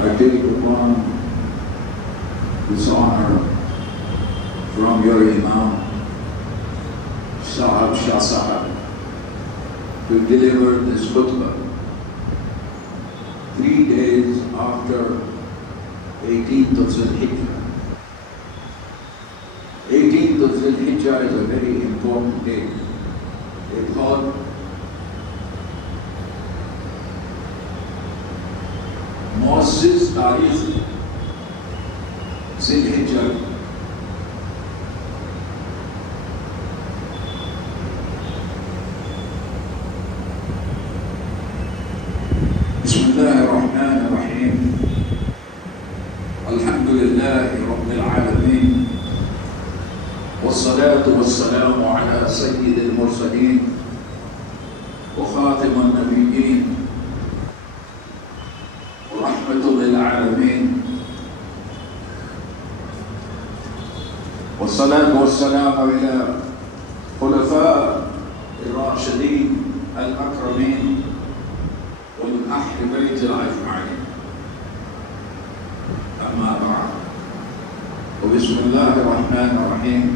I take upon this honor from your Imam, Shah Sahab, to deliver this khutbah 3 days after 18th of Zulhijjah. 18th of Zulhijjah is a very important day. It's called Mu'azziz Tarikh Zulhijjah. Bismillahirrahmanirrahim. Alhamdulillahi Rabbil Alameen. والصلاة والسلام على سيد المرسلين وخاتم النبيين ورحمة للعالمين والصلاة والسلام إلى خلفاء الراشدين الأكرمين ومن أهل بيت الأجمعين. أما بعد، وبسم الله الرحمن الرحيم.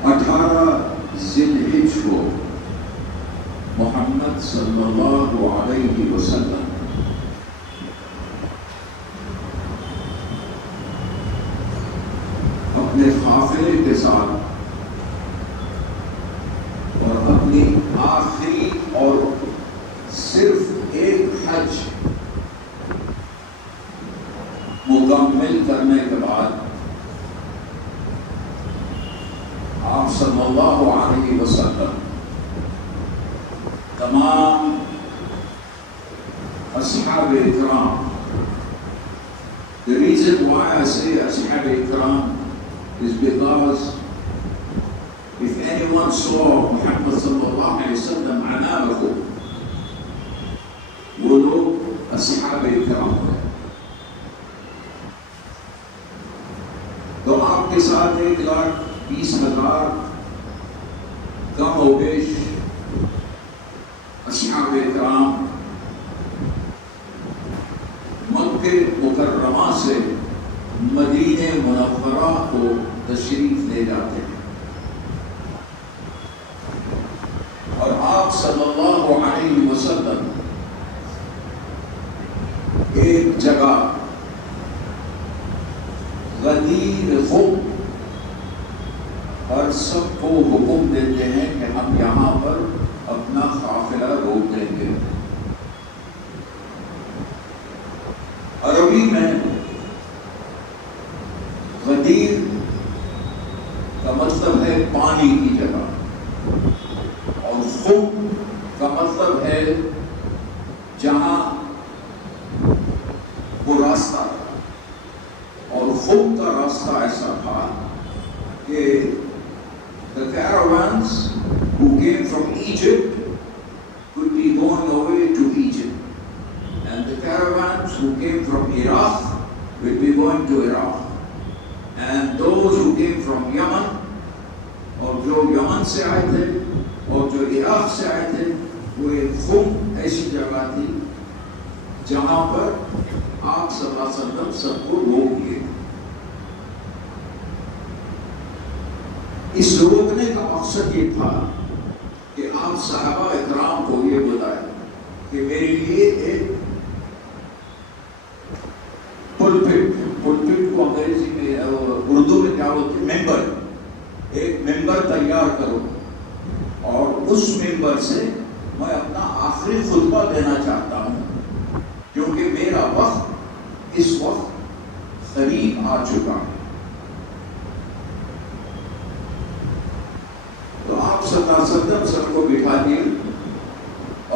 18 ذی-الحجہ کو محمد صلی اللہ علیہ وسلم اپنے قافلے کے ساتھ اور اپنی آخری اور صرف ایک حج مکمل کرنے کے بعد آپ صلی اللہ علیہ وسلم تمام اصحاب اکرام. The reason why I say اصحاب اکرام is because if anyone saw محمد صلی اللہ علیہ وسلم عنابه وہ لوگ اصحاب اکرام ہیں. تو آپ کے ساتھ 1,20,000 کم و بیش اصحاب اکرام مکہ مکرمہ سے مدینہ منورہ کو تشریف لے جاتے ہیں اور آپ صلی اللہ علیہ وسلم ایک جگہ غدیر خم اور سب کو حکم دیتے ہیں کہ ہم یہاں پر اپنا قافلہ روک دیں گے. عربی میں غدیر کا مطلب ہے پانی کی جگہ اور خم کا مطلب ہے جہاں وہ راستہ. اور خم کا راستہ ایسا تھا کہ the caravans who came from Egypt could be going away to Egypt, and the caravans who came from Iraq would be going to Iraq, and those who came from Yemen اور جو یمن سے آئے تھے اور جو عراق سے آئے تھے وہ ایک خم ایسی جگہ تھی جہاں پر آپ صلی اللہ علیہ وسلم سب کو روک دیے. اس روکنے کا مقصد یہ تھا کہ آپ صحابہ اکرام کو یہ بتائیں کہ میرے لیے ایک پلپٹ کو انگریزی میں اردو میں کیا بولتے ہیں ممبر، ایک ممبر تیار کرو اور اس ممبر سے میں اپنا آخری خطبہ دینا چاہتا ہوں کیونکہ میرا وقت اس وقت قریب آ چکا ہے. تو آپ صلی اللہ علیہ وسلم سب کو بٹھا دیے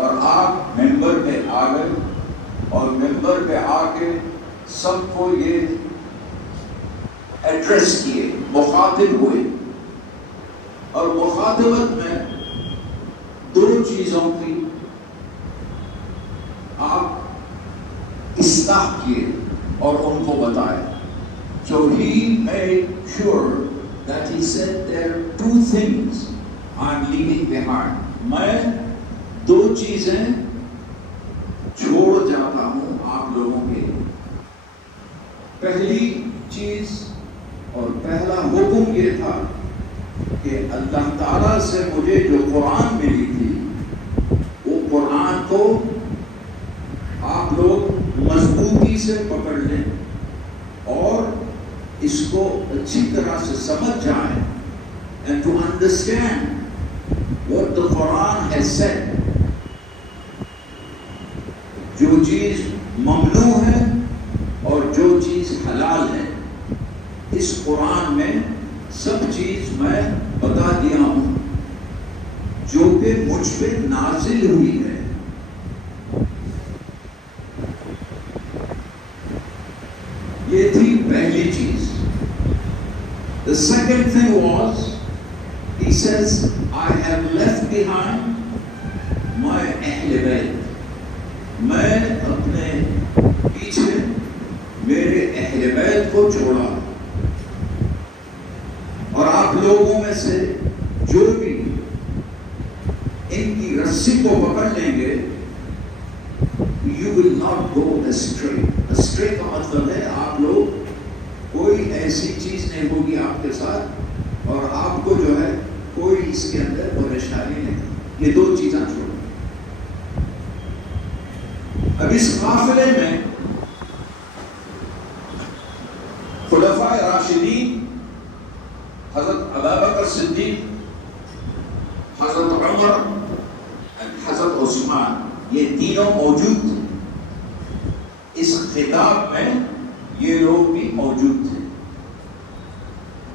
اور آپ ممبر پہ آ گئے اور ممبر پہ آ کے سب کو یہ ایڈریس کیے، مخاطب ہوئے. اور مخاطبت میں 2 چیزوں کی آپ اصلاح کیے اور ان کو بتائے. So he made sure that he said there are 2 things I'm leaving behind. میں 2 چیزیں چھوڑ جاتا ہوں آپ لوگوں کے لیے۔ پہلی چیز اور پہلا حکم یہ تھا کہ اللہ تعالیٰ سے مجھے جو قرآن ملی تھی وہ قرآن کو آپ لوگ مضبوطی سے پکڑ لیں اور اس کو اچھی طرح سے سمجھ جائیں and to understand what the Quran has said۔ جو چیز ممنوع ہے اور جو چیز حلال ہے اس قرآن میں سب چیز میں بتا دیا ہوں جو کہ مجھ پہ نازل ہوئی ہے۔ یہ تھی پہلی چیز۔ The second thing was, he says, I have left behind my اہل بیت۔ میں اپنے پیچھے میرے اہل بیت کو چھوڑا، اور آپ لوگوں میں سے جو بھی ان کی رسی کو پکڑ لیں گے you will not go astray۔ astray کا مطلب ہے آپ لوگ کوئی ایسی چیز نہیں ہوگی آپ کے ساتھ اور آپ کو جو ہے کوئی اس کے اندر پریشانی نہیں۔ یہ دو چیزیں چھوڑو۔ اب اس قافلے میں خلفائے راشدین حضرت ابوبکر صدیق، حضرت عمر، حضرت عثمان، یہ تینوں موجود تھے اس خطاب میں۔ یہ لوگ بھی موجود تھے۔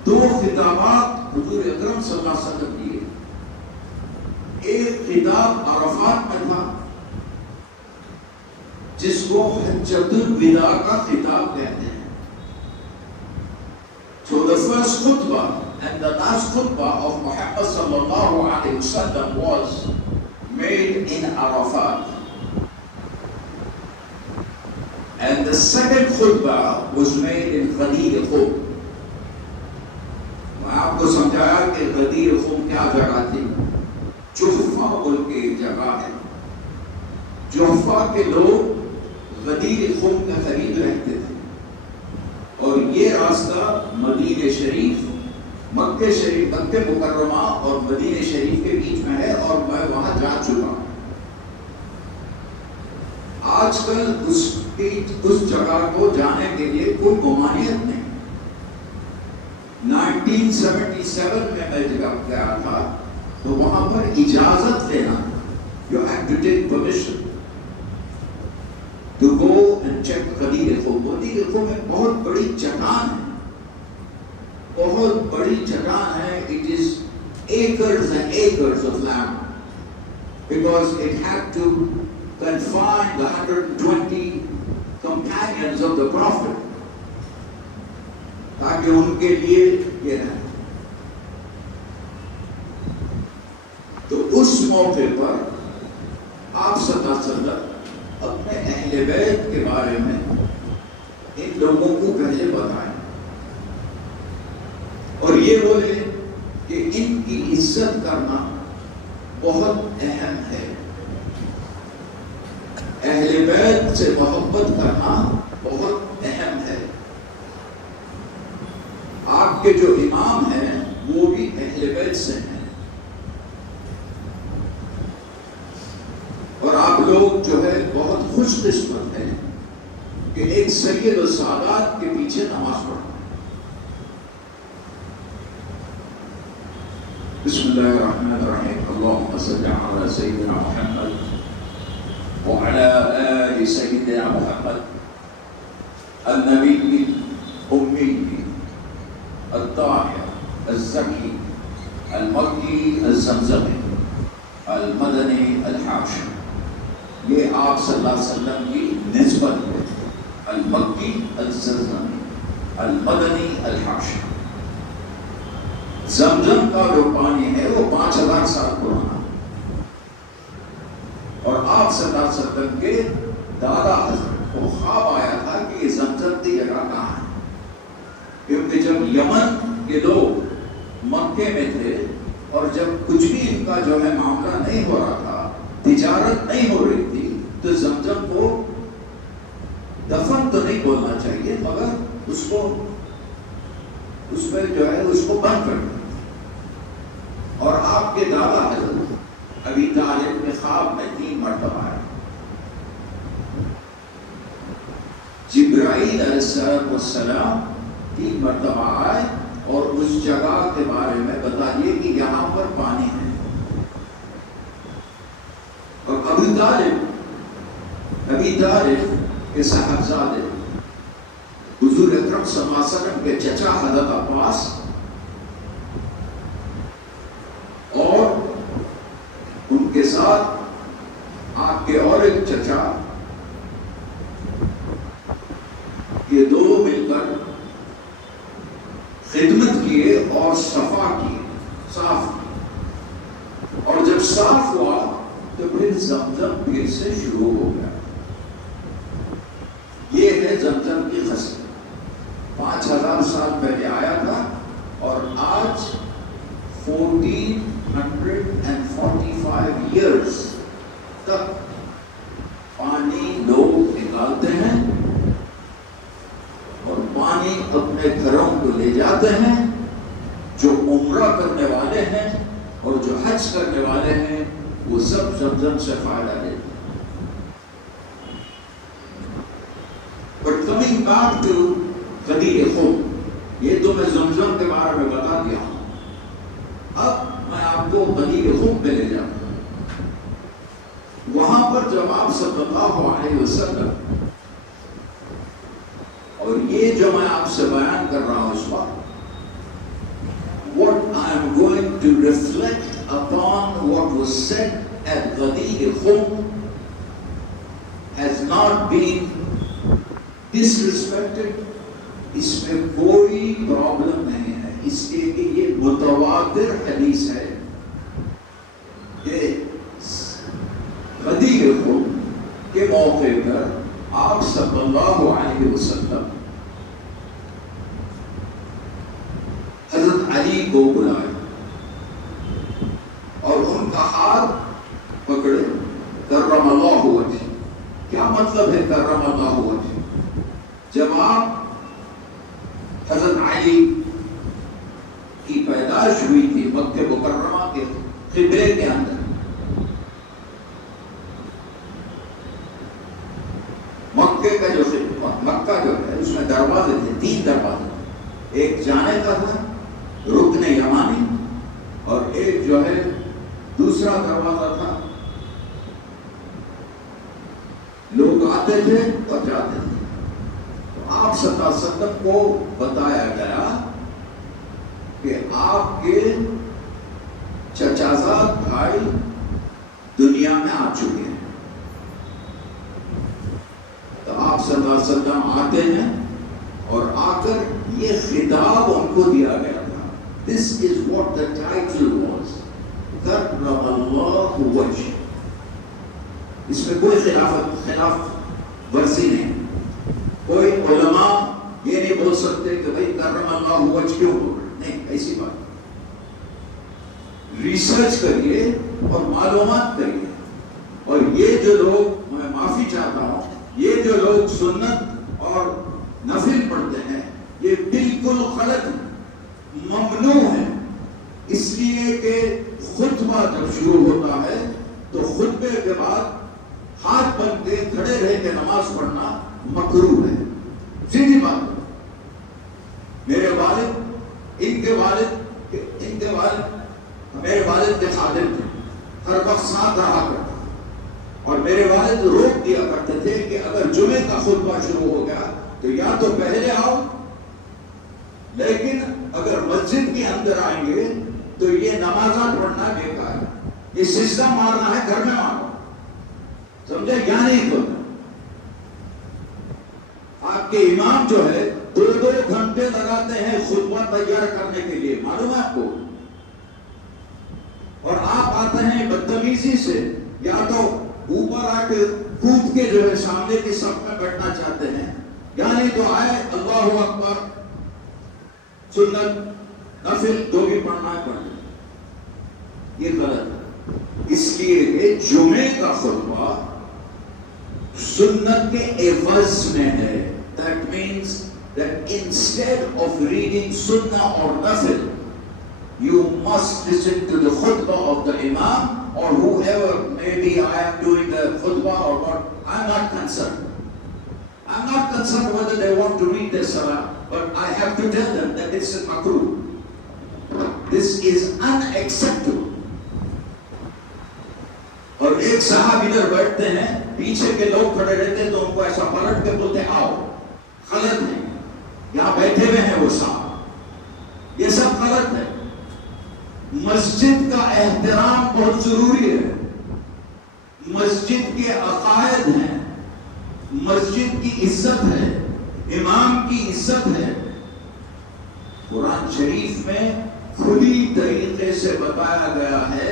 دو خطابات حضور اکرم صلی اللہ علیہ وسلم دیے۔ ایک خطاب عرفات میں تھا جس کو حجۃ الوداع کا خطاب کہتے ہیں۔ So the first khutbah and the last khutbah of Muhammad sallallahu alaihi wasallam was made in Arafat, and the second khutbah was made in Ghadir Khum۔ میں آپ کو سمجھایا کہ غدیر خم کیا جگہ تھی۔ جحفہ بول کے ایک جگہ ہے، جحفہ کے لوگ غدیر خم کے قریب رہتے تھے، اور یہ راستہ مدینہ شریف، مکہ شریف، مکہ مکرمہ اور مدینہ شریف کے بیچ میں ہے، اور میں وہاں جا چکا ہوں۔ آج کل اس جگہ کو جانے کے لیے کوئی ممانعت نہیں۔ 1977 میں جب گیا تھا تو وہاں پر اجازت لینا، you have to take permission to go and check غدیر خم۔ غدیر خم میں بہت بڑی چٹان ہے، بہت بڑی چٹان ہے۔ It is acres and acres of land because it had to confine the 120 companions of the Prophet تاکہ ان کے لیے یہ رہے۔ تو اس موقع پر آپ صلی اللہ علیہ وسلم اپنے اہل بیت کے بارے میں ان لوگوں کو پہلے بتائیں اور یہ بولے کہ ان کی عزت کرنا بہت اہم ہے، اہل بیت سے محبت کرنا بہت اہم ہے۔ آپ کے جو امام ہیں وہ بھی اہل بیت سے ہیں، اور آپ لوگ جو ہے بہت خوش قسمت ہیں کہ ایک سید السادات کے پیچھے نماز پڑھنا۔ بسم اللہ الرحمن الرحیم، اللہم صل علی سیدنا محمد وعلی آل سیدنا محمد النبی الامی الطاہر الزکی المکی الزمزمی المدنی الحاشمی۔ یہ آپ صلی اللہ علیہ وسلم کی نسبت ہے، المکی الزمزمی المدنی الحاشمی۔ زمزم کا جو پانی ہے وہ 5000 سال پرانا، اور آپ صلی اللہ علیہ وسلم کے دادا حضرت کو خواب آیا تھا کہ یہ زمزم کی جگہ کہاں ہے، کیونکہ جب یمن کے لوگ مکے میں تھے اور جب کچھ بھی ان کا جو ہے معاملہ نہیں ہو رہا تھا، تجارت نہیں ہو رہی تھی، تو زمزم کو دفن تو نہیں بولنا چاہیے، مگر اس میں جو ہے اس کو بند کر دیا۔ اور آپ کے دادا حضرت ابی طالب کے خواب میں 3 مرتبہ آئے، جبرائیل علیہ السلام 3 مرتبہ آئے اور اس جگہ کے بارے میں بتائیے کہ یہاں پر پانی ہے۔ اور ابی طالب کے صاحبزادے حضور اکرم صلی اللہ علیہ وسلم کے چچا حضرت عباس اور ان کے ساتھ آپ کے اور ایک چچا، یہ 2 مل کر خدمت کیے اور صفا کیے، صاف کیے، اور جب صاف ہوا تو پھر زمزم پھر سے شروع ہو گیا۔ یہ ہے زمزم کی خصلت۔ 5000 سال پہلے آیا تھا اور آج 1445 ایئرز تک پانی لوگ نکالتے ہیں اور پانی اپنے گھروں کو لے جاتے ہیں۔ جو عمرہ کرنے والے ہیں اور جو حج کرنے والے ہیں وہ سب زمزم سے فائدہ لیتے ہیں۔ But coming back to غدیر خم، یہ تو میں زمزم کے بارے میں بتا دیا ہوں۔ اب میں آپ کو غدیر خم پہ لے جاؤں گا۔ وہاں پر جب آپ صلی اللہ علیہ وسلم، اور یہ جو میں آپ سے بیان کر رہا ہوں اس وقت، what I am going to reflect upon what was said at غدیر خم has not been disrespected۔ اس میں کوئی پرابلم نہیں ہے، اس لیے کہ یہ متواتر حدیث ہے کہ غدیر خم کے موقع پر آپ صلی اللہ علیہ وسلم حضرت علی کو بلائے اور ان کا ہاتھ پکڑے، کرم اللہ وجہ۔ کیا مطلب ہے کرم اللہ وجہ؟ جب آپ حضرت علی کی پیدائش ہوئی تھی مکہ مکرمہ کے قبلے کے اندر، مکہ کا جو مکہ جو ہے اس میں دروازے تھے، 3 دروازے، ایک جانے کا تھا رکن یمانی، اور ایک جو ہے دوسرا دروازہ تھا لوگ آتے تھے اور جاتے تھے۔ آپ صلی اللہ علیہ وسلم کو بتایا گیا کہ آپ کے چچازاد بھائی دنیا میں آ چکے ہیں، تو آپ صلی اللہ علیہ وسلم آتے ہیں اور آ کر یہ خطاب ان کو دیا گیا تھا۔ This is what the title was، کرم اللہ وجہ۔ اس میں کوئی خلاف ورزی نہیں۔ کوئی علماء یہ نہیں بول سکتے کہ بھائی کرم اللہ وجہ کیوں بول رہے، نہیں، ایسی بات۔ ریسرچ کریے اور معلومات کریے، اور یہ جو لوگ، میں معافی چاہتا ہوں، یہ جو لوگ سنت اور نفل پڑھتے ہیں یہ بالکل غلط، ممنوع ہے۔ اس لیے کہ خطبہ جب شروع ہوتا ہے تو خطبے کے بعد ہاتھ بن کے کھڑے رہ کے نماز پڑھنا مکروہ ہے، سیدھی بات۔ میرے والد، ان کے والد میرے والد کے خادم تھے، ہر وقت ساتھ رہا کرتا، اور میرے والد روک دیا کرتے تھے کہ اگر جمعے کا خطبہ شروع ہو گیا تو یا تو پہلے آؤ، لیکن اگر مسجد کے اندر آئیں گے تو یہ نمازاں پڑھنا بیکار ہے، یہ سجدہ مارنا ہے گھر میں مارو، سمجھے؟ یا نہیں تو آپ کے امام جو ہے 2 گھنٹے لگاتے ہیں خطبہ تیار کرنے کے لیے، معلوم ہے آپ کو، اور آپ آتے ہیں بدتمیزی سے، یا تو اوپر آ کے کود کے جو ہے سامنے کی صف میں بیٹھنا چاہتے ہیں، یا نہیں تو آئے اللہ اکبر، سنت نفل جو بھی پڑھنا ہے پڑھنا۔ یہ غلط ہے، اس لیے کہ جمعے کا خطبہ سنت کے عوض میں ہے. That means that instead of reading sunnah or nafil, you must listen to the khutbah of the imam or whoever. Maybe I am doing the khutbah or not. I'm not concerned. I'm not concerned whether they want to read the salah, but I have to tell them that this is makruh. This is unacceptable. اور ایک صاحب ادھر بیٹھتے ہیں, پیچھے کے لوگ کھڑے رہتے ہیں تو ان کو ایسا پلٹ کے بولتے ہیں آؤ, غلط ہے. یہاں بیٹھے ہوئے ہیں وہ صاحب, یہ سب غلط ہے. مسجد کا احترام بہت ضروری ہے. مسجد کے عقائد ہیں, مسجد کی عزت ہے, امام کی عزت ہے. قرآن شریف میں کھلی طریقے سے بتایا گیا ہے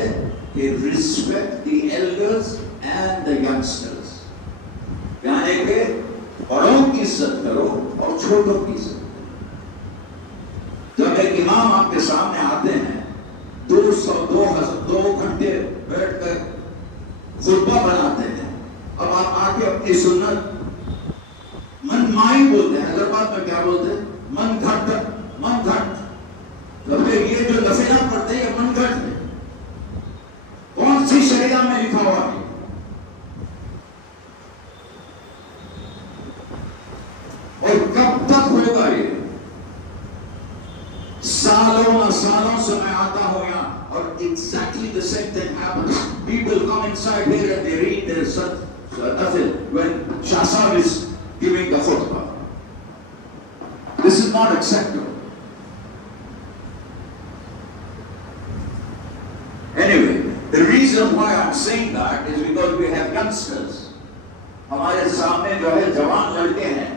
کہ respect the elders and the youngsters, یعنی کہ بڑوں کی عزت کرو اور چھوٹوں کی عزت. جب ایک امام آپ کے سامنے آتے ہیں 2 گھنٹے بیٹھ کر خطبہ بناتے ہیں, اب آپ آ کے اپنی سنت من مائی بولتے ہیں. حیدرآباد میں کیا بولتے ہیں؟ من گھٹ. من گھٹ یہ جو لفظ پڑھتے ہیں یہ من گھٹ ہے. کون سی شریعہ میں لکھا ہوا ہے؟ اور کب تک ہوگا یہ؟ سالوں سالوں سے میں آتا ہوں یہاں, اور exactly the same thing happens. People come inside here and they read their nafil when Shah Sahib is giving the khutbah. This is not acceptable. Anyway, the reason why I'm saying that is because we have youngsters. ہمارے سامنے جو ہے جوان لڑکے ہیں,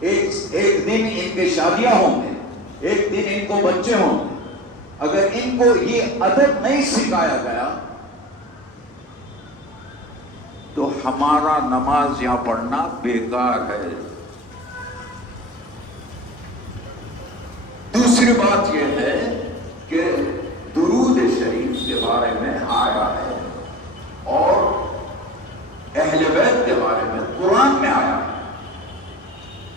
ایک دن ان کے شادیاں ہوں گے, ایک دن ان کو بچے ہوں گے. اگر ان کو یہ ادب نہیں سکھایا گیا تو ہمارا نماز یہاں پڑھنا بیکار ہے. دوسری بات یہ ہے کہ درود شریف کے بارے میں آیا ہے اور اہل بیت کے بارے میں قرآن میں آیا ہے.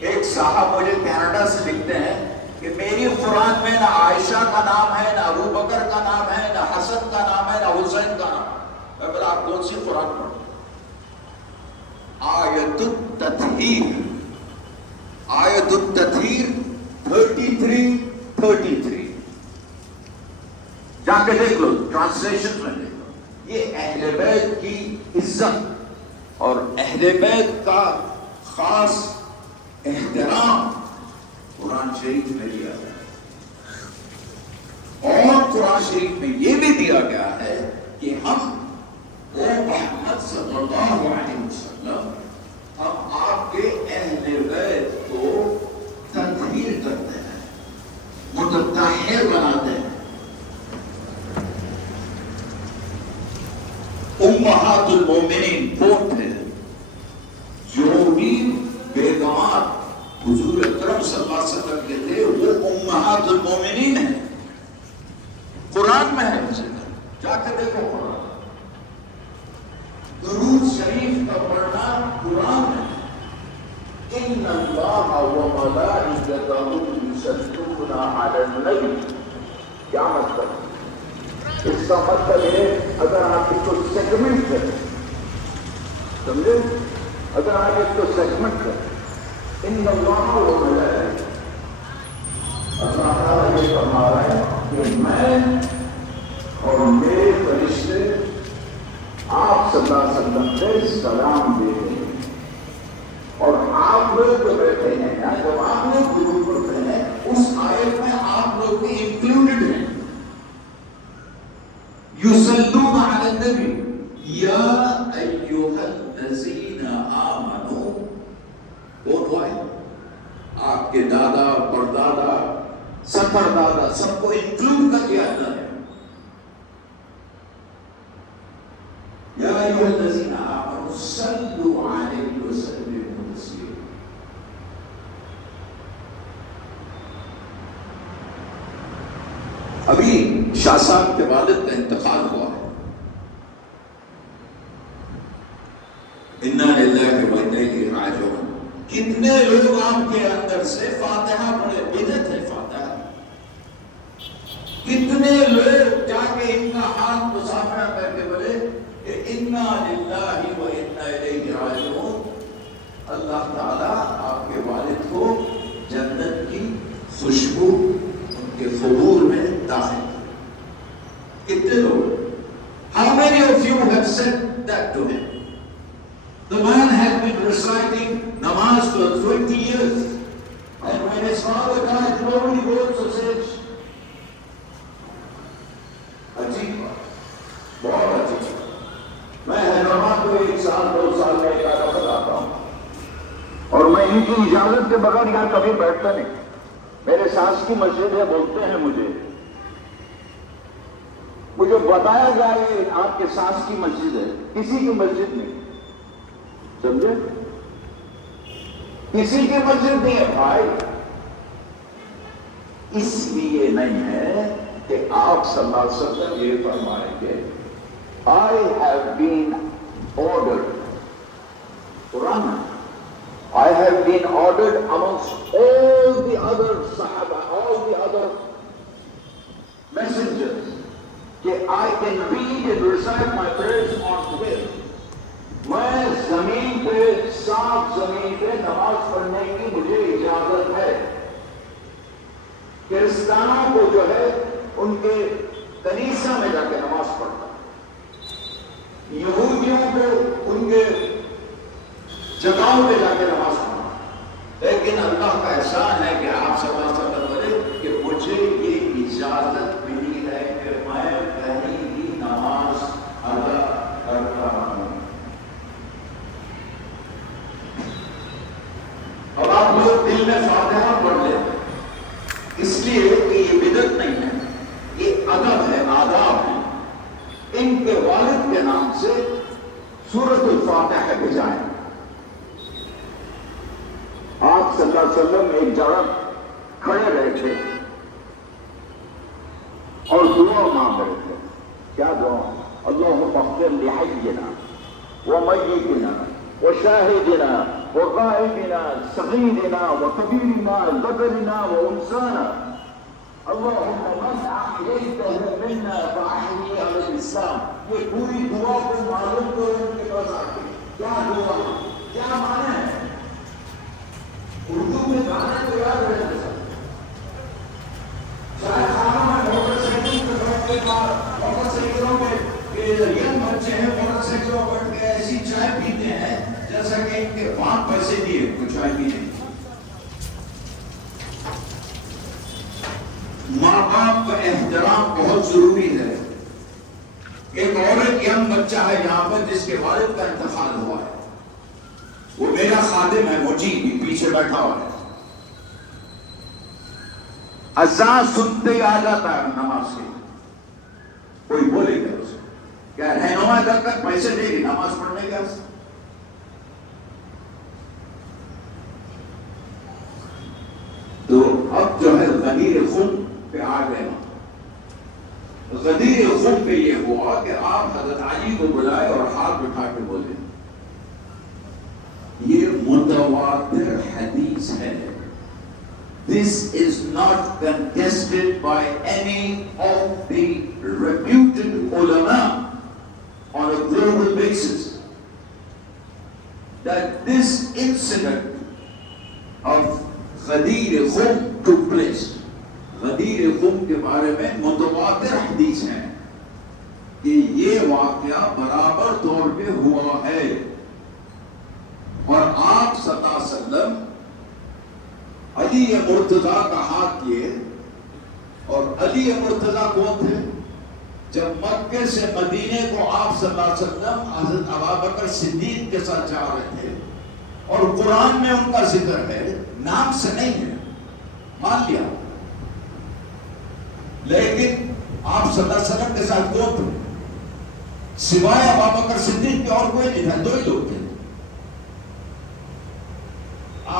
ایک صاحب مجھے کینیڈا سے لکھتے ہیں کہ میری قرآن میں نہ عائشہ کا نام ہے, نہ ابو بکر کا نام ہے, نہ حسن کا نام ہے, نہ حسین کا نام ہے. میں بولا آپ کون سی قرآن پڑھتے ہیں؟ آیت التطہیر, آیت التطہیر 33 جا کے دیکھ لو, ٹرانسلیشن میں دیکھ لو. یہ اہل بیت کی عزت اور اہل بیت کا خاص احترام قرآن شریف میں دیا گیا ہے. اور قرآن شریف میں یہ بھی دیا گیا ہے کہ ہم محمد صلی اللہ علیہ وسلم ہم آپ کے اہل بیت کو تطہیر کرتے ہیں, متطہر بناتے ہیں. امہات المومنین کوٹ ہے, جو بھی بیگمات حضور اکرم صلی اللہ علیہ وسلم کے تھے وہ امہات المومنین ہیں. قرآن میں ہے, جا کے دیکھو قرآن. درود شریف کا پڑھنا قرآن میں ہے. ان اللہ وملائکتہ یصلون علی النبی. کیا مطلب؟ اس کا مطلب ہے اگر آپ اس کو سیگمنٹ کریں, سمجھے, اگر آپ اس کو سیگمنٹ کریں, ان اللہ وملائکتہ, اللہ تعالیٰ یہ فرما رہا ہے کہ میں اور میرے فرشتے آپ صلی اللہ علیہ وسلم سے سلام دے رہے ہیں. اور آپ لوگ جو بیٹھے ہیں, جب آپ لوگ درود پڑھتے ہیں اس آیت میں آپ لوگ بھی انکلوڈڈ ہیں. یصلون علی النبی یا ایھا الذین آمنوا. کون ہوا ہے؟ آپ کے دادا, پردادا, سفر دادا, سب کو انکلوڈ کر دیا اللہ نے. یا ایھا الذین آمنوا صلوا علیہ وسلموا تسلیما. ابھی شاہ صاحب کے والد کا انتقال ہوا ہے. انا للہ و الیہ راجعون. کتنے لوگ آپ کے اندر سے فاتحہ پڑھے؟ بدعت ہے فاتحہ. کتنے لوگ جا کے ان کا ہاتھ مصافحہ کر کے بولے کہ انا للہ و انا الیہ راجعون. اللہ تعالیٰ آپ کے والد کو جنت کی خوشبو ان کے قبور میں داخل کر. کتنے لوگ؟ How many of you have said that to him? The man has been reciting namaz for 20 years, and when his father died, nobody goes to say, عجیب بات، بہت عجیب. میں حیدرآباد کو 1 سال 2 سال میں ایک آدھا بتاتا ہوں، اور میں ان کی اجازت کے بغیر یہاں کبھی بیٹھتا نہیں. میرے ساس کی مسجد ہے، بولتے ہیں مجھے بتایا جائے آپ کے ساس کی مسجد ہے، کسی کی مسجد نہیں. سمجھے؟ کسی کی مسجد نہیں ہے بھائی. اس لیے نہیں ہے کہ آپ صلی اللہ علیہ وسلم یہ فرمائیں گے I have been ordered. Quran I have been ordered amongst all the other Sahaba, all the other messengers, کہ I can read and recite my prayers on hill. میں زمین پہ صاف زمین پہ نماز پڑھنے کی مجھے اجازت ہے. کرسچانوں کو جو ہے ان کے کنیسہ میں جا کے نماز پڑھنا، یہودیوں کو ان کے جگہوں پہ جا کے نماز پڑھنا. لیکن اللہ کا احسان ہے کہ آپ صلی اللہ علیہ وسلم بولے کہ مجھے یہ اجازت ملی ہے کہ میں کہیں بھی نماز ادا کرتا ہوں. اب آپ لوگ دل میں فاتحہ پڑھ لیں، اس لیے کہ یہ بدعت نہیں ہے، یہ ادب ہے، آداب ہے. ان کے والد کے نام سے سورۃ الفاتحہ بھیجائیں. آپ صلی اللہ علیہ وسلم ایک جگہ کھڑے رہے تھے اور دعا مانگ رہے تھے. کیا دعا؟ اللہم اغفر لحینا ومیتنا وشاہدنا وغائبنا صغیرنا وکبیرنا ذکرنا وانثانا اللہم من احییتہ منا فاحیہ علی الاسلام. یہ پوری دعا کو معلوم کرو ان کے پاس آتے. کیا دعا؟ کیا معنی ہے؟ اردو میں گانا تو یاد رہتا ہے. شاید خانوں میں موٹر سائیکل پہ بیٹھ کے موٹر سائیکلوں پہ ینگ بچے ہیں موٹر سائیکلوں پر بیٹھ کے ایسی چائے پیتے ہیں جیسا کہ ان کے باپ پیسے دیے تو چائے پینے. ماں باپ کا احترام بہت ضروری ہے. ایک عورت ینگ بچہ ہے یہاں پر جس کے والد کا انتقال ہوا ہے، وہ میرا خادم ہے، مجید بھی پیچھے بیٹھا ہوا ہے. اذان سنتے ہی آ جاتا ہے نماز سے. کوئی بولے گا اسے کیا رہنما کر کر پیسے دے گی نماز پڑھنے کا؟ تو اب جو ہے غدیر خم پہ آ گئے. غدیر خم پہ یہ ہوا کہ آپ حضرت علی کو بلائے اور ہاتھ اٹھا کے بولے. یہ متواتر حدیث ہے. This is not contested by any of the reputed ulama on a global basis, that this incident of Ghadir Khum took place. Ghadir Khum کے بارے میں متواتر حدیث ہیں کہ یہ واقعہ برابر طور پہ ہوا ہے. اور آپ صلی اللہ علیہ وسلم علی مرتضیٰ کا ہاتھ کیے. اور علی مرتضیٰ کون تھے؟ جب مکے سے مدینے کو آپ صلی اللہ علیہ وسلم حضرت ابوبکر صدیق کے ساتھ جا رہے تھے اور قرآن میں ان کا ذکر ہے، نام سے نہیں ہے، مان لیا. لیکن آپ صلی اللہ علیہ وسلم کے ساتھ کون تھے؟ سوائے ابوبکر صدیق کے اور کوئی نہیں تھا، دو ہی لوگ تھے.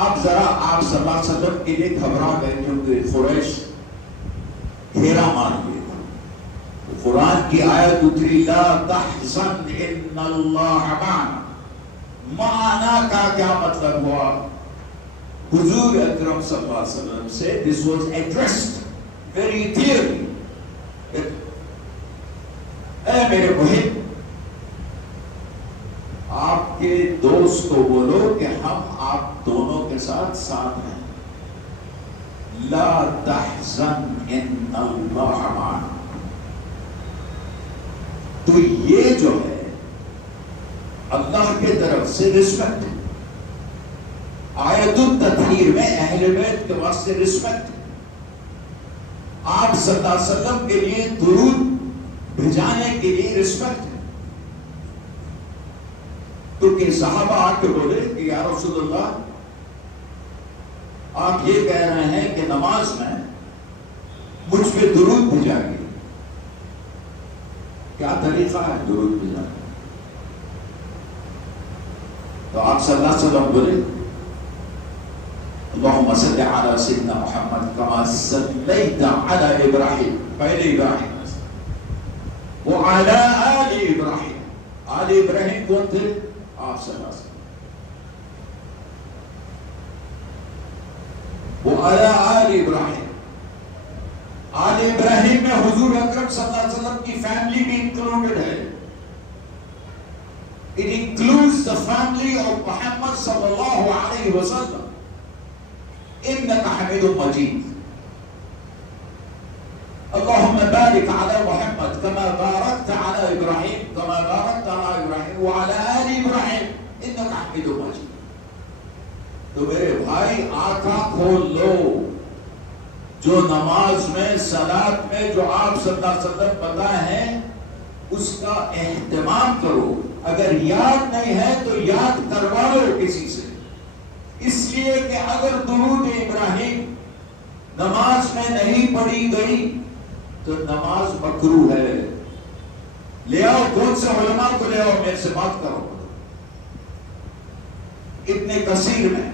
آپ ذرا آپ صلی اللہ علیہ وسلم کے لیے گھبرا گئے کیونکہ قریش گھیرا مار گئے. قرآن کی آیت اتری لا تحزن ان اللہ معنا، معنا کا کیا مطلب ہوا؟ حضور اکرم صلی اللہ علیہ وسلم سے this was addressed very clearly اے میرے بہن، آپ کے دوست کو بولو کہ ہم آپ دونوں کے ساتھ ساتھ ہیں. لا تحزن ان اللہ معنا. تو یہ جو ہے اللہ کے طرف سے رسپیکٹ ہے. آیت التطہیر میں اہل بیت کے واسطے رسپیکٹ ہے. آپ صلی اللہ علیہ وسلم کے لیے درود بھیجانے کے لیے رسپیکٹ ہے. کیونکہ صحابہ آ کے بولے کہ یا رسول اللہ، آپ یہ کہہ رہے ہیں کہ نماز میں مجھ پہ درود بھیجائیں گے، کیا طریقہ ہے درود بھیجانے؟ تو آپ صلی اللہ علیہ وسلم بولے اللہم صلی علی سیدنا محمد کما صلیت علی ابراہیم، پہلے ابراہیم وعلی آل ابراہیم. آل ابراہیم کون تھے؟ آپ صلی اللہ علیہ وسلم. وعلی آل ابراہیم، آل ابراہیم میں حضور اکرم صلی اللہ علیہ وسلم کی فیملی بھی انکلوڈڈ ہے. It includes the family of Muhammad sallallahu alayhi wa sallam. إنك حميد مجيد. اللهم بارك على محمد كما باركت على إبراهيم كما باركت على إبراهيم وعلى آل إبراهيم إنك حميد مجيد. تو میرے بھائی آنکھاں کھول لو. جو نماز میں صلاۃ میں جو آپ صلی اللہ علیہ وسلم بتائے ہیں اس کا اہتمام کرو. اگر یاد نہیں ہے تو یاد کروا لو کسی سے. اس لیے کہ اگر درود ابراہیم نماز میں نہیں پڑھی گئی تو نماز مکروہ ہے. لے آؤ، کون سے علماء کو لے آؤ، میرے سے بات کرو. ابن کثیر میں،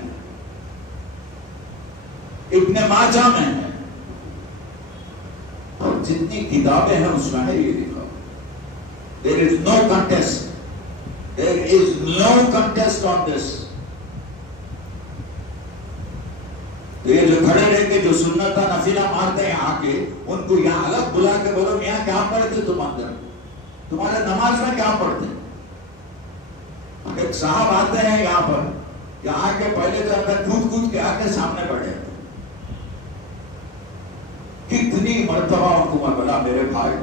ابن ماجہ میں ہے، اور جتنی کتابیں ہیں اس میں ہے یہ لکھا. There is no contest. There is no contest on this. تو یہ جو کھڑے رہ کے جو سنت نفلہ مارتے ہیں آ کے، ان کو یہاں الگ بلا کے بولو یہاں کیا پڑھتے تم اندر، تمہارے نماز میں کیا پڑھتے؟ ایک صاحب آتے ہیں یہاں پر کہ آ کے پہلے تو اندر کود کود کے آ کے سامنے پڑھے. کتنی مرتبہ ان کو میں بولا میرے بھائی،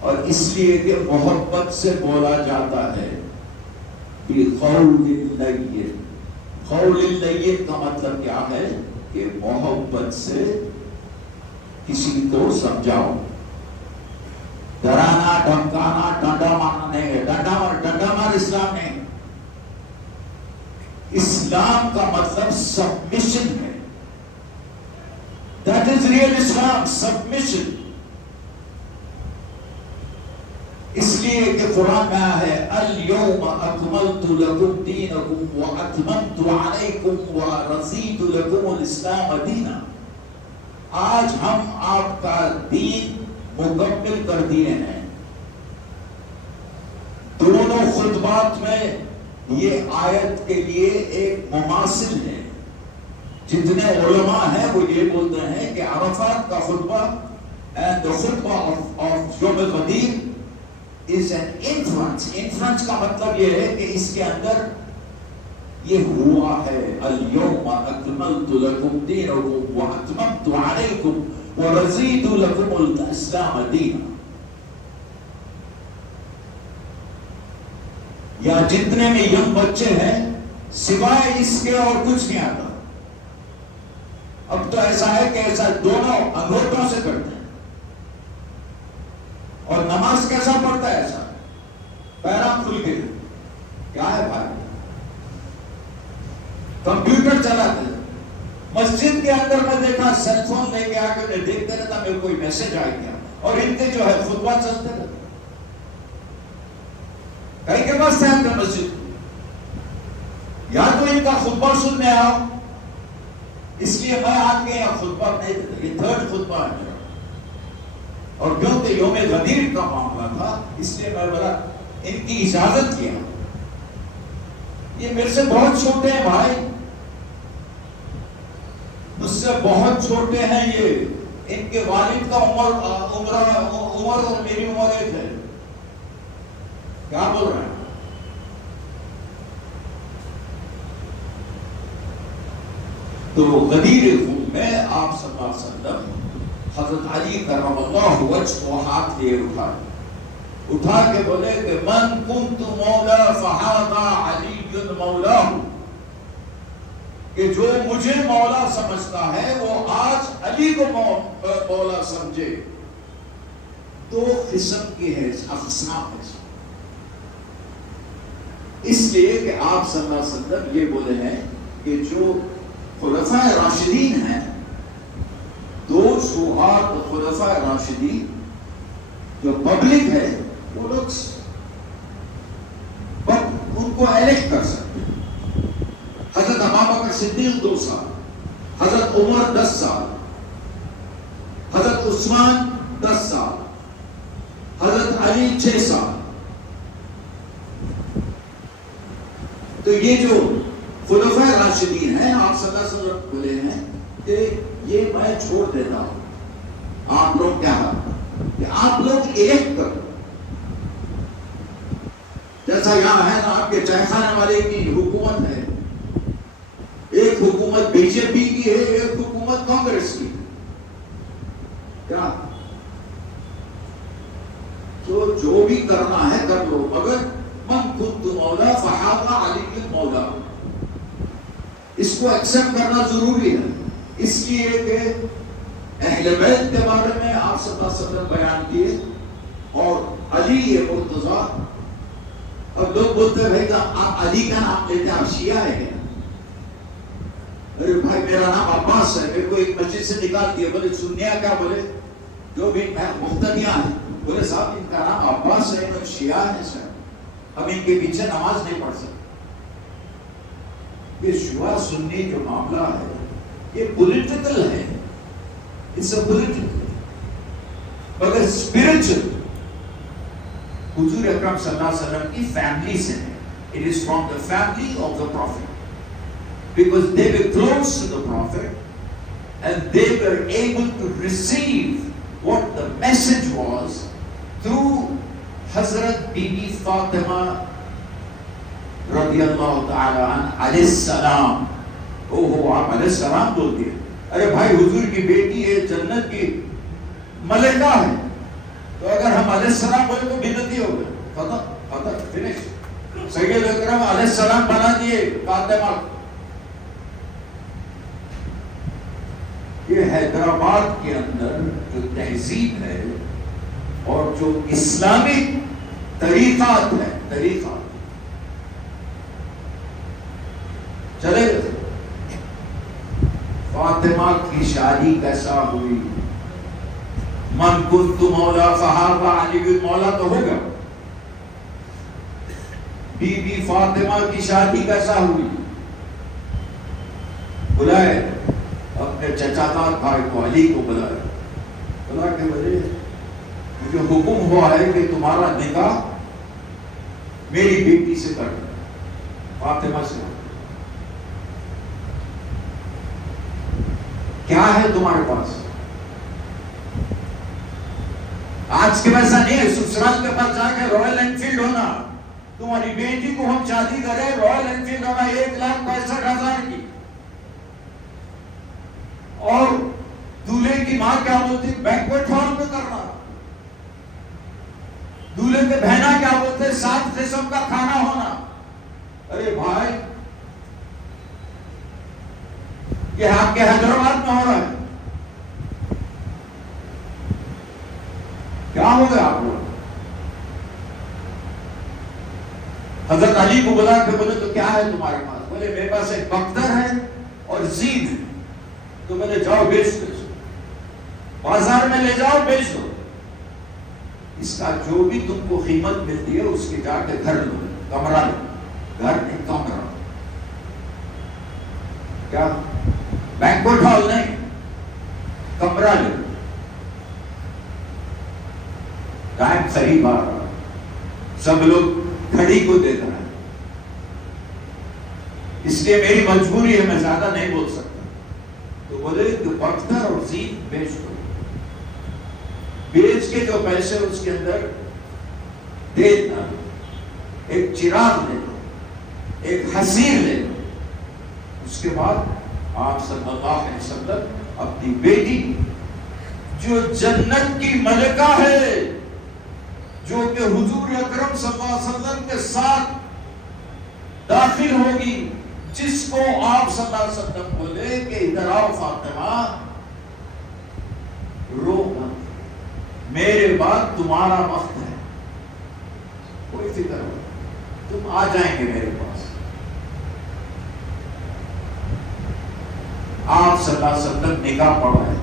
اور اس لیے کہ محبت سے بولا جاتا ہے بِقَوْلِ اللَّيِّنِ. قول اللَّيِّن کا مطلب کیا ہے؟ کہ محبت سے کسی کو سمجھاؤ. ڈرانا دھمکانا ڈنڈا مارنا نہیں ہے. ڈنڈا مار اسلام نہیں. اسلام کا مطلب سبمیشن ہے. That is real Islam, submission. اس لیے کہ قرآن میں آیا ہے اليوم اکملت لکم دینکم واتممت علیکم ورضیت لکم الاسلام دینا. آج ہم آپ کا دین مکمل کر دیے ہیں. دونوں خطبات میں یہ آیت کے لیے ایک مماثل ہے. جتنے علماء ہیں وہ یہ بولتے ہیں کہ عرفات کا خطبہ and the خطبہ of یوم غدیر is an inference. Inference کا مطلب یہ ہے کہ اس کے اندر یہ ہوا ہے اليوم اکملت لکم دینکم واتممت علیکم ورضیت لکم الاسلام دینا. یا جتنے میں ینگ بچے ہیں سوائے اس کے اور کچھ نہیں آتا. اب تو ایسا ہے کہ ایسا دونوں انگوٹھوں سے کرتے ہیں. اور نماز کیسا پڑھتا ہے؟ ایسا پیرام کھل کے. کیا ہے بھائی؟ کمپیوٹر چلاتے ہیں. مسجد کے اندر میں دیکھا سیل فون لے کے آ کے دیکھتے رہتا میرے کوئی میسج آئے گیا. اور ان کے جو ہے خطبہ چلتے رہتے. کہیں کے پاس ہے اپنے مسجد. یا تو ان کا خطبہ سننے آؤ. اس لیے میں آ کے یہاں خطبہ نہیں دیتا. یہ تھرڈ خطبہ ہے میرا. اور کیونکہ یوم غدیر کا معاملہ تھا اس لیے میں بولا ان کی اجازت کیا یہ میرے سے بہت چھوٹے ہیں بھائی، مجھ سے بہت چھوٹے ہیں، یہ ان کے والد کا عمر اور میری عمر ایک ہے. کیا بول رہے ہیں؟ تو غدیر خون میں آپ صلی اللہ علیہ وسلم حضرت علی کرم اللہ وجہ کو ہاتھ لے اٹھا کے بولے کہ من کنت مولا فہذا علی مولا، کہ جو مجھے مولا سمجھتا ہے وہ آج علی کو مولا سمجھے. دو قسم کی ہے اقسام ہے، اس لیے کہ آپ صلی اللہ علیہ وسلم یہ بولے ہیں کہ جو خلفاء راشدین ہیں، دو شوہر خلفاء راشدین جو پبلک ہے وہ لوگ ان کو الیکٹ کر سکتے ہیں. حضرت ابوبکر صدیق 2 سال، حضرت عمر 10 سال، حضرت عثمان 10 سال، حضرت علی 6 سال. تو یہ جو خلفاء راشدین ہیں آپ صلی اللہ علیہ وسلم بولے ہیں کہ یہ میں چھوڑ دیتا ہوں، آپ لوگ کیا کہ آپ لوگ الیکٹ کرو. جیسا یہاں ہے نا آپ کے چائے خانے والے کی حکومت ہے، ایک حکومت بی جے پی کی ہے، ایک حکومت کانگریس کی. کیا تو جو بھی کرنا ہے کر لو، مگر من کنت مولا فہذا علی مولا، اس کو ایکسپٹ کرنا ضروری ہے. اس لیے کہ اہل بیت کے بارے میں آپ صلی اللہ علیہ وسلم بیان کیے، اور علی مرتضیٰ. اب لوگ بولتے ہیں بھائی آپ علی کا نام لیتے ہیں، آپ شیعہ ہے کیا؟ ارے بھائی میرا نام عباس ہے، میرے کو ایک مسجد سے نکال دیا. بولے سنیا کیا؟ بولے جو بھی مقتدیاں ہیں. بولے صاحب ان کا نام عباس ہے، ان شیعہ ہے سر، ہم ان کے پیچھے نماز نہیں پڑھ سکتے. یہ شیعہ سنی جو معاملہ ہے یہ پولیٹیکل ہے، اٹس اے پولیٹیکل، مگر اسپرچل حضور اکرم صلی اللہ علیہ وسلم کی فیملی سے ہے. It is from the family of the Prophet, because they were close to the Prophet and they were able to receive what the message was through Hazrat Bibi Fatima radiyallahu ta'ala alayhi salam. آپ علیہ السلام بولتی ہے. ارے بھائی حضور کی بیٹی ہے، جنت کی ملکہ ہے، تو اگر ہم علیہ السلام بولے تو بدعتی ہو گئے. ختم فنش. سید اکرم علیہ السلام بنا دیے فاطمہ. یہ حیدرآباد کے اندر جو تہذیب ہے اور جو اسلامک طریقات ہے، طریقات چلے گئے. فاطمہ کی شادی کیسا ہوئی؟ من کنت مولا فہذا علی مولا تو ہوگا. بی بی فاطمہ کی شادی کیسا ہوئی؟ بلائے اپنے چچا دار بھائی کو، علی کو بلائے. بلا کے بولے مجھے حکم ہوا ہے کہ تمہارا نکاح میری بیٹی سے کر دو، فاطمہ سے. کیا ہے تمہارے پاس؟ آج کے ویسا نہیں ہے سسرال کے پاس جا کے رائل انفیلڈ ہونا. تمہاری بیٹی کو ہم شادی کرے رائل انفیلڈ ہونا 1,65,000 کی. اور دولہے کی ماں کیا بولتی؟ بینکویٹ ہال میں کرنا. دولہے کے بہنا کیا بولتے؟ 7 قسم کا کھانا ہونا. ارے بھائی یہ آپ کے حیدرآباد میں ہو رہا ہے. کیا ہو گیا آپ لوگ؟ حضرت علی کو بلا کے بولے تو کیا ہے تمہارے پاس؟ بولے میرے پاس ایک بختر ہے اور زید ہے. تو بولے جاؤ بیچ دو، بازار میں لے جاؤ بیچ دو. اس کا جو بھی تم کو قیمت ملتی ہے اس کی جا کے گھر لو، کمرہ لو. گھر نہیں کمرہ. کیا بینکوٹ ہال نہیں، کمرہ لو. ٹائم قریب آ رہا، سب لوگ گھڑی کو دیکھ رہے ہیں. اس لیے میری مجبوری ہے، میں زیادہ نہیں بول سکتا. تو بولے کہ پتھر اور زین بیچ دو، بیچ کے جو پیسے اس کے اندر تیل ڈالو، ایک چراغ لے لو، ایک حصیر لے لو. اس کے بعد آپ صلی اللہ علیہ وسلم اپنی بیٹی جو جنت کی ملکہ ہے، جو کہ حضور اکرم صلی اللہ علیہ وسلم کے ساتھ داخل ہوگی، جس کو آپ صلی اللہ علیہ وسلم بولے کہ ادھر آؤ فاطمہ، رو مت، میرے بعد تمہارا وقت ہے، کوئی فکر ہو، تم آ جائیں گے میرے پاس. آپ صلی اللہ علیہ وسلم نکاح پڑھائے.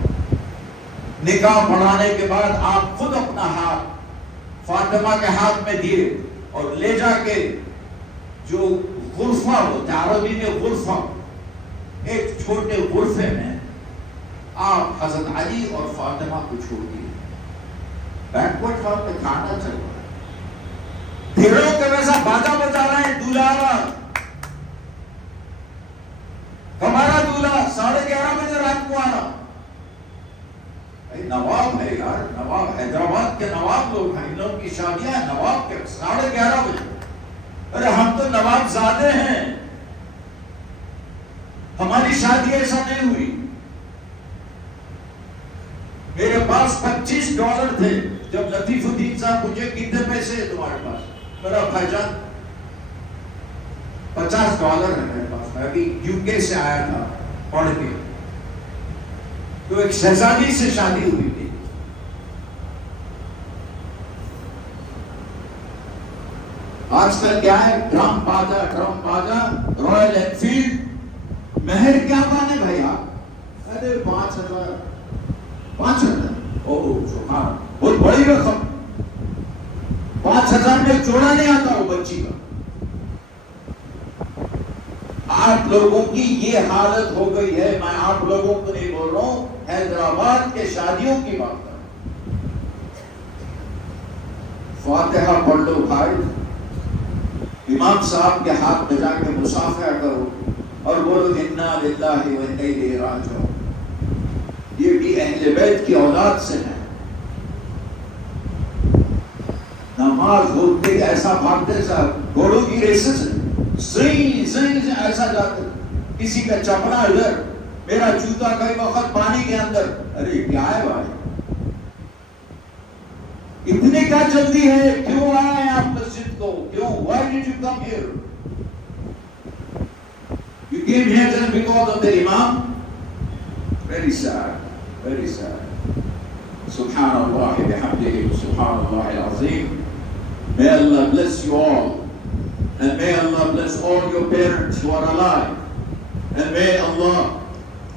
نکاح پڑھانے کے بعد آپ خود اپنا ہاتھ فاطمہ کے ہاتھ میں دیے اور لے جا کے جو غرفہ ہوتا ہے، عربی میں غرفہ، ایک چھوٹے غرفے میں آپ حضرت علی اور فاطمہ کو چھوڑ دیے. بینکوٹ ہال میں کھانا چل رہا ہے، بھیڑوں کے ویسا باجا بجا رہے ہیں، دولہا ہمارا دولہا 11:30 بجے رات کو آ رہا. نواب ہے یار، نواب، حیدرآباد کے نواب لوگ ہیں، ان لوگوں کی شادیاں ہیں نواب کے 11:30 بجے. ارے ہم تو نواب زادے ہیں، ہماری شادی ایسا نہیں ہوئی. میرے پاس $25 تھے جب لطیف الدین صاحب پوچھے کتنے پیسے ہیں تمہارے پاس، میرا بھائی جان $50 ہے میرے پاس، میں ابھی UK سے آیا تھا پڑھ کے. تو ایک شہزادی سے شادی ہوئی تھی. آج کل کیا ہے، ڈرم باجا، رائل انفیلڈ، مہر کیا مانے بھائی آپ؟ ارے 5,000 بہت بڑی رقم. 5,000 میں جوڑا نہیں آتا وہ بچی کا. آپ لوگوں کی یہ حالت ہو گئی ہے. میں آپ لوگوں کو نہیں بول رہا ہوں، حیدرآباد کے شادیوں کی بات کر. فاتحہ پڑھ لو بھائی، امام صاحب کے ہاتھ میں جا کے مصافحہ کرو اور بولو انا للہ و انا الیہ راجعون. یہ بھی اہل بیت کی اولاد سے ہے. نماز ہوتے ایسا بھاگتے صاحب گھوڑوں کی ریسز ہے، سے ایسا جاتے. کسی کا چپڑا ادھر، میرا جوتا کئی وقت پانی کے اندر. ارے کیا ہے بھائی، اتنے کیا جلدی ہے؟ کیوں آئے آپ مسجد کو؟ کیوں؟ Why did you come here? You came here just because of the Imam? Very sad, very sad. Subhanallah bihamdihi, Subhanallah al-Azim. May Allah bless you all. And may Allah bless all your parents who are alive. And may Allah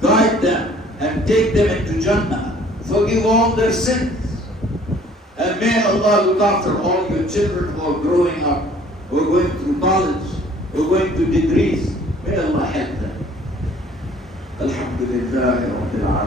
guide them and take them into Jannah. Forgive all their sins. And may Allah look after all your children who are growing up, who are going through college, who are going to degrees. May Allah help them. Alhamdulillah Rabbil Alamin.